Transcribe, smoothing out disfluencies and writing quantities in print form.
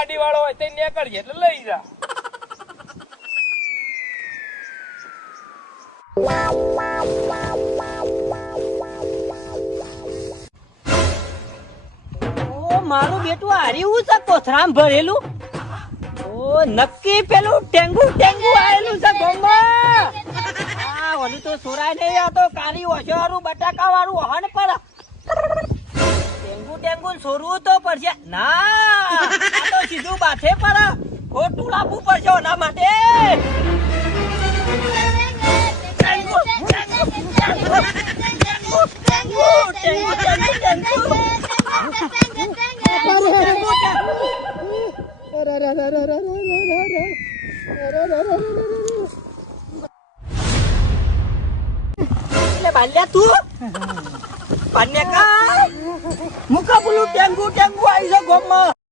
ગાડી વાળો હોય તે નીકળજે એટલે લઈ જા. મારું બેટું હાર્યું છે કોથરામ ભરેલું. ઓ નક્કી પેલું ટેંગુ આયેલું છે ગોમમાં. આ ઓલું તો સોરાય નહીં, આ તો કાલી ઓછાવાળું બટાકા વાળું હન પર ટેંગુ સોરવું તો પડશે. ના આ તો સીધું બાથે પર ખોટું લાવવું પડશે એના માટે. બાલ્યા તું પાન્યા કા મુકા બોલું ટેંગુ આવી છે ગોમમાં.